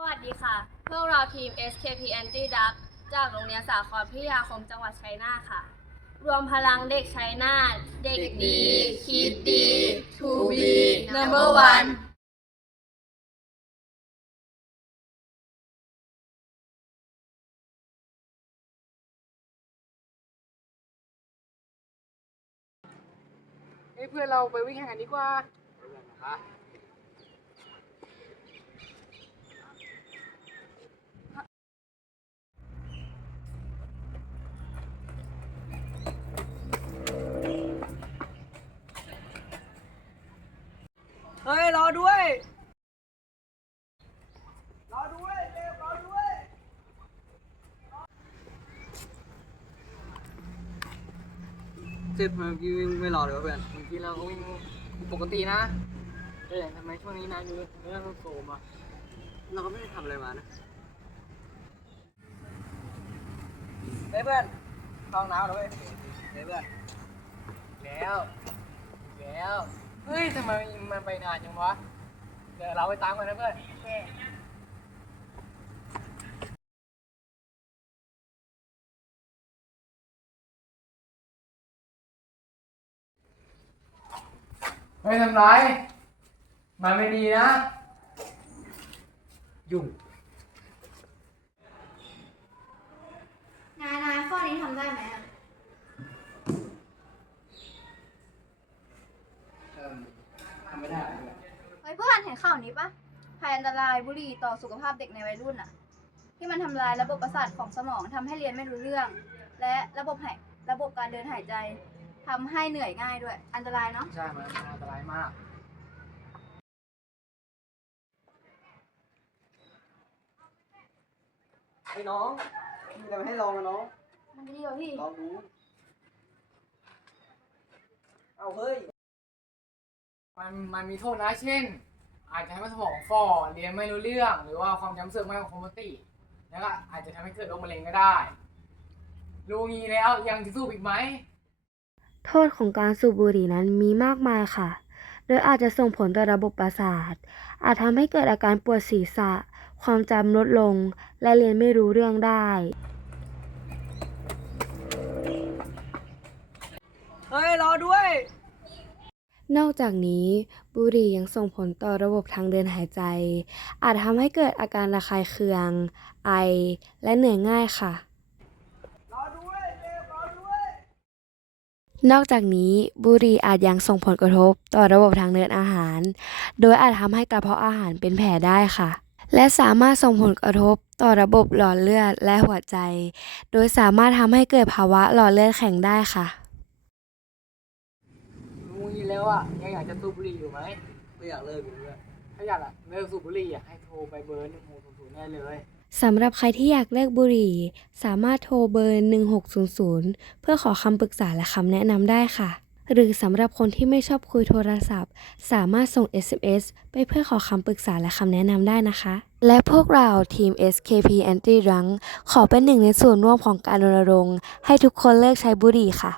สวัสดีค่ะ พวกเราทีม SKP Anti Drug จากโรงเรียนสาครพิทยาคมจังหวัดชัยนาทค่ะ รวมพลังเด็กชัยนาทเด็กดี คิดดี to be number one เฮ้ยเพื่อนเราไปวิ่งแข่งกันดีกว่า เฮ้ย รอด้วย รอด้วยเร็วรอด้วยเจ็บเมื่อกี้วิ่งไม่รอเลยวะเพื่อนเมื่อกี้เราก็วิ่งปกตินะเออทำไมช่วงนี้นายดูเรื่องโซมอะเราก็ไม่ได้ทำอะไรมานะเฮ้ยเพื่อนเข้าห้องน้ำแล้วเว้ยเฮ้ยเพื่อนแล้วแล้ว เฮ้ยทำไมมันไปนานจังวะ เดี๋ยวเราไปตามกันนะเพื่อนเฮ้ยทำไรมันไม่ดีนะ ยุ่ง นายนายข้อนี้ทำได้ไหมอะ เออทำไม่ได้เลย เฮ้ยเพื่อนเห็นข่าวนี้ปะภัยอันตรายบุหรี่ต่อสุขภาพเด็กในวัยรุ่นอะที่มันทำลายระบบประสาทของสมองทำให้เรียนไม่รู้เรื่อง และระบบหายระบบการเดินหายใจทำให้เหนื่อยง่ายด้วย อันตรายเนาะใช่มันอันตรายมาก ไอ้น้องมีอะไรมาให้ลองนะน้อง มันจะดีกว่าพี่ลองดูเอาเฮ้ย มันมันมีโทษนะเช่น อาจจะทำให้สมองฝ่อเรียนไม่รู้เรื่อง หรือว่าความจำเสื่อมไม่คงปกติ แล้วก็อาจจะทำให้เกิดโรคมะเร็งก็ได้รู้งี้แล้วยังจะสู้อีกไหม โทษของการสูบบุหรี่นั้นมีมากมายค่ะ โดยอาจจะส่งผลต่อระบบประสาท อาจทำให้เกิดอาการปวดศีรษะ ความจำลดลง และเรียนไม่รู้เรื่องได้ เฮ้ย รอด้วย นอกจากนี้บุหรี่ยังส่งผลต่อระบบทางเดินหายใจ อาจทำให้เกิดอาการระคายเคือง ไอ และเหนื่อยง่ายค่ะ นอกจากนี้บุหรี่อาจยังส่งผลกระทบต่อระบบทางเดินอาหาร โดยอาจทำให้กระเพาะอาหารเป็นแผลได้ค่ะและสามารถส่งผลกระทบต่อระบบหลอดเลือดและหัวใจ โดยสามารถทำให้เกิดภาวะหลอดเลือดแข็งได้ค่ะ แล้วอะยังอยากจะสูบบุหรี่อยู่ไหมไม่อยากเลิกอยู่ด้วยถ้าอยากอะเลิกสูบบุหรี่อะให้โทรไปเบอร์หนึ่งหกศูนย์ได้เลยสำหรับใครที่อยากเลิกบุหรี่ สามารถโทรเบอร์ 1600 เพื่อขอคำปรึกษาและคำแนะนำได้ค่ะ หรือสำหรับคนที่ไม่ชอบคุยโทรศัพท์ สามารถส่ง SMS ไปเพื่อขอคำปรึกษาและคำแนะนำได้นะคะ และพวกเราทีม SKP Anti Drunk ขอเป็นหนึ่งในส่วนร่วมของการรณรงค์ให้ทุกคนเลิกใช้บุหรี่ค่ะ